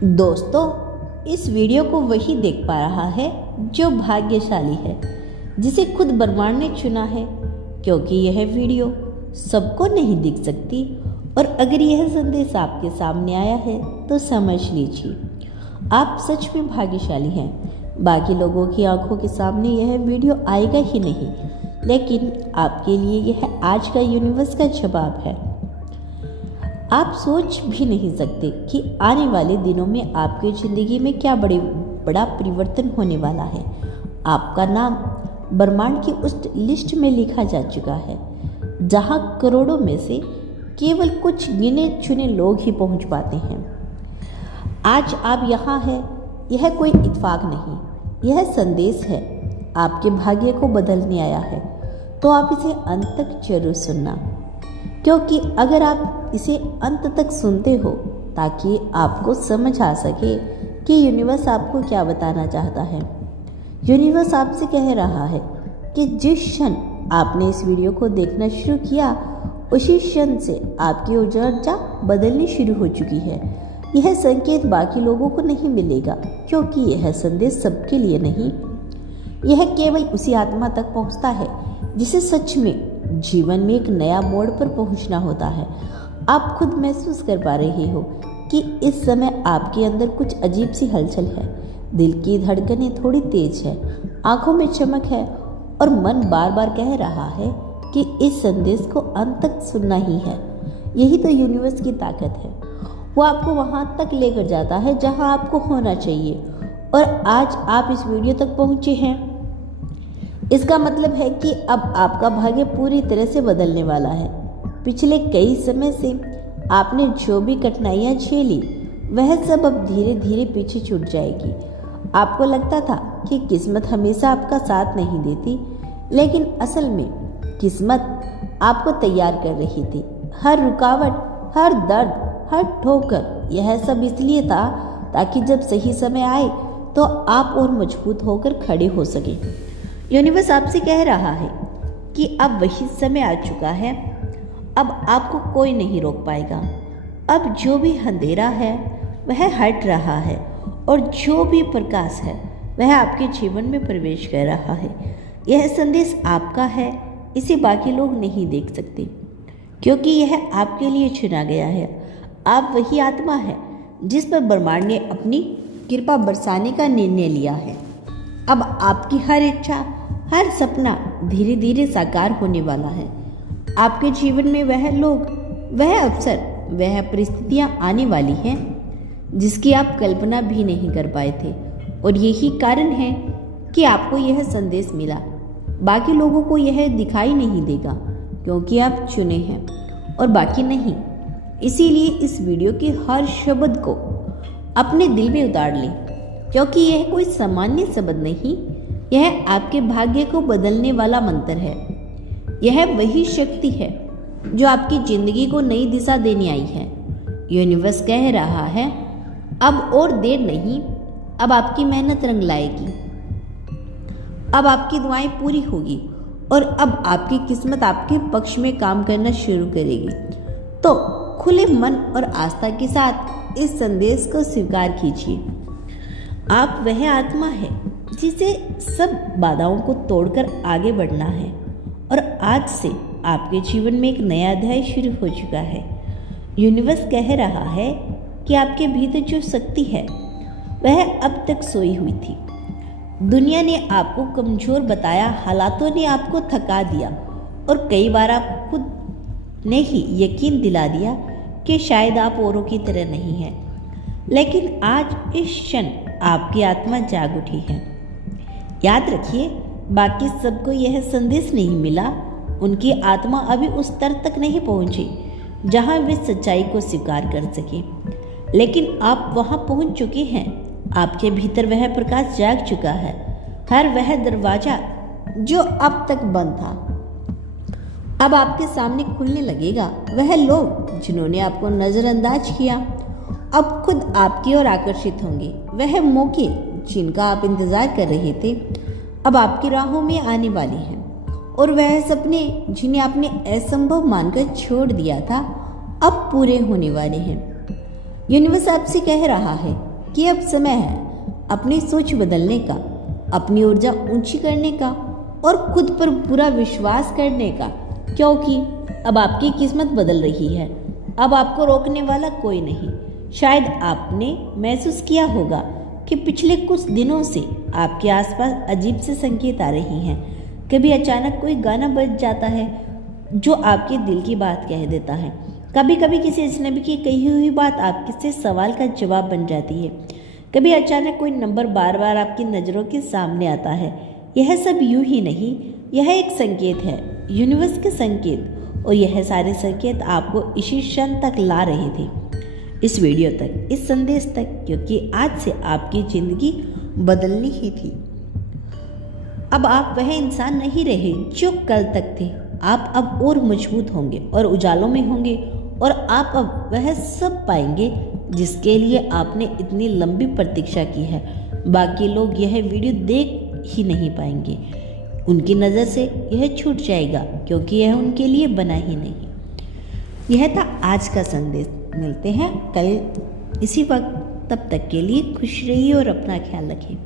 दोस्तों, इस वीडियो को वही देख पा रहा है जो भाग्यशाली है, जिसे खुद ब्रह्मांड ने चुना है, क्योंकि यह वीडियो सबको नहीं दिख सकती। और अगर यह संदेश आपके सामने आया है तो समझ लीजिए आप सच में भाग्यशाली हैं। बाकी लोगों की आंखों के सामने यह वीडियो आएगा ही नहीं, लेकिन आपके लिए यह आज का यूनिवर्स का जवाब है। आप सोच भी नहीं सकते कि आने वाले दिनों में आपकी ज़िंदगी में क्या बड़ा परिवर्तन होने वाला है। आपका नाम ब्रह्मांड की उस लिस्ट में लिखा जा चुका है जहां करोड़ों में से केवल कुछ गिने चुने लोग ही पहुंच पाते हैं। आज आप यहाँ हैं, यह कोई इत्तेफाक नहीं, यह संदेश है, आपके भाग्य को बदलने आया है। तो आप इसे अंत तक जरूर सुनना, क्योंकि अगर आप इसे अंत तक सुनते हो ताकि आपको समझ आ सके कि यूनिवर्स आपको क्या बताना चाहता है। यूनिवर्स आपसे कह रहा है कि जिस क्षण आपने इस वीडियो को देखना शुरू किया, उसी क्षण से आपकी ऊर्जा बदलनी शुरू हो चुकी है। यह संकेत बाकी लोगों को नहीं मिलेगा, क्योंकि यह संदेश सबके लिए नहीं, यह केवल उसी आत्मा तक पहुंचता है जिसे सच में जीवन में एक नया मोड़ पर पहुंचना होता है। आप खुद महसूस कर पा रहे हो कि इस समय आपके अंदर कुछ अजीब सी हलचल है। दिल की धड़कनें थोड़ी तेज है, आंखों में चमक है और मन बार बार कह रहा है कि इस संदेश को अंत तक सुनना ही है। यही तो यूनिवर्स की ताकत है, वो आपको वहां तक लेकर जाता है जहां आपको होना चाहिए। और आज आप इस वीडियो तक पहुंचे हैं, इसका मतलब है कि अब आपका भाग्य पूरी तरह से बदलने वाला है। पिछले कई समय से आपने जो भी कठिनाइयां झेली, वह सब अब धीरे धीरे पीछे छूट जाएगी। आपको लगता था कि किस्मत हमेशा आपका साथ नहीं देती, लेकिन असल में किस्मत आपको तैयार कर रही थी। हर रुकावट, हर दर्द, हर ठोकर, यह सब इसलिए था ताकि जब सही समय आए तो आप और मजबूत होकर खड़े हो सके। यूनिवर्स आपसे कह रहा है कि अब वही समय आ चुका है, अब आपको कोई नहीं रोक पाएगा। अब जो भी अंधेरा है वह हट रहा है और जो भी प्रकाश है वह आपके जीवन में प्रवेश कर रहा है। यह संदेश आपका है, इसे बाकी लोग नहीं देख सकते, क्योंकि यह आपके लिए चुना गया है। आप वही आत्मा है जिस पर ब्रह्मांड ने अपनी कृपा बरसाने का निर्णय लिया है। अब आपकी हर इच्छा, हर सपना धीरे धीरे साकार होने वाला है। आपके जीवन में वह लोग, वह अवसर, वह परिस्थितियां आने वाली हैं जिसकी आप कल्पना भी नहीं कर पाए थे। और यही कारण है कि आपको यह संदेश मिला। बाकी लोगों को यह दिखाई नहीं देगा, क्योंकि आप चुने हैं और बाकी नहीं। इसीलिए इस वीडियो के हर शब्द को अपने दिल में उतार लें, क्योंकि यह कोई सामान्य शब्द नहीं, यह आपके भाग्य को बदलने वाला मंत्र है। यह वही शक्ति है जो आपकी जिंदगी को नई दिशा देने आई है। यूनिवर्स कह रहा है, अब और देर नहीं, अब आपकी मेहनत रंग लाएगी, अब आपकी दुआएं पूरी होगी और अब आपकी किस्मत आपके पक्ष में काम करना शुरू करेगी। तो खुले मन और आस्था के साथ इस संदेश को स्वीकार कीजिए। आप वह आत्मा है जिसे सब बाधाओं को तोड़कर आगे बढ़ना है। और आज से आपके जीवन में एक नया अध्याय शुरू हो चुका है। यूनिवर्स कह रहा है कि आपके भीतर जो शक्ति है वह अब तक सोई हुई थी। दुनिया ने आपको कमजोर बताया, हालातों ने आपको थका दिया और कई बार आप खुद ने ही यकीन दिला दिया कि शायद आप औरों की तरह नहीं हैं। लेकिन आज इस क्षण आपकी आत्मा जाग उठी है। याद रखिए, बाकी सबको यह संदेश नहीं मिला, उनकी आत्मा अभी उस स्तर तक नहीं पहुंची जहां वे सच्चाई को स्वीकार कर सके। लेकिन आप वहां पहुंच चुके हैं। आपके भीतर वह प्रकाश जाग चुका है। हर वह दरवाजा जो अब तक बंद था अब आपके सामने खुलने लगेगा। वह लोग जिन्होंने आपको नज़रअंदाज किया अब खुद आपकी ओर आकर्षित होंगे। वह मौके जिनका आप इंतज़ार कर रहे थे अब आपकी राहों में आने वाले हैं। और वह सपने जिन्हें आपने असंभव मानकर छोड़ दिया था अब पूरे होने वाले हैं। यूनिवर्स आपसे कह रहा है कि अब समय है अपनी सोच बदलने का, अपनी ऊर्जा ऊंची करने का और खुद पर पूरा विश्वास करने का, क्योंकि अब आपकी किस्मत बदल रही है। अब आपको रोकने वाला कोई नहीं। शायद आपने महसूस किया होगा कि पिछले कुछ दिनों से आपके आसपास अजीब से संकेत आ रही हैं। कभी अचानक कोई गाना बज जाता है जो आपके दिल की बात कह देता है। कभी कभी किसी अजनबी की कही हुई बात आपके से सवाल का जवाब बन जाती है। कभी अचानक कोई नंबर बार बार आपकी नज़रों के सामने आता है। यह सब यूं ही नहीं, यह एक संकेत है, यूनिवर्स के संकेत, और यह सारे संकेत आपको इसी क्षण तक ला रहे थे, इस वीडियो तक, इस संदेश तक, क्योंकि आज से आपकी ज़िंदगी बदलनी ही थी। अब आप वह इंसान नहीं रहे जो कल तक थे। आप अब और मजबूत होंगे और उजालों में होंगे, और आप अब वह सब पाएंगे जिसके लिए आपने इतनी लंबी प्रतीक्षा की है। बाकी लोग यह वीडियो देख ही नहीं पाएंगे, उनकी नज़र से यह छूट जाएगा, क्योंकि यह उनके लिए बना ही नहीं। यह था आज का संदेश। मिलते हैं कल इसी वक्त, तब तक के लिए खुश रहिए और अपना ख्याल रखें।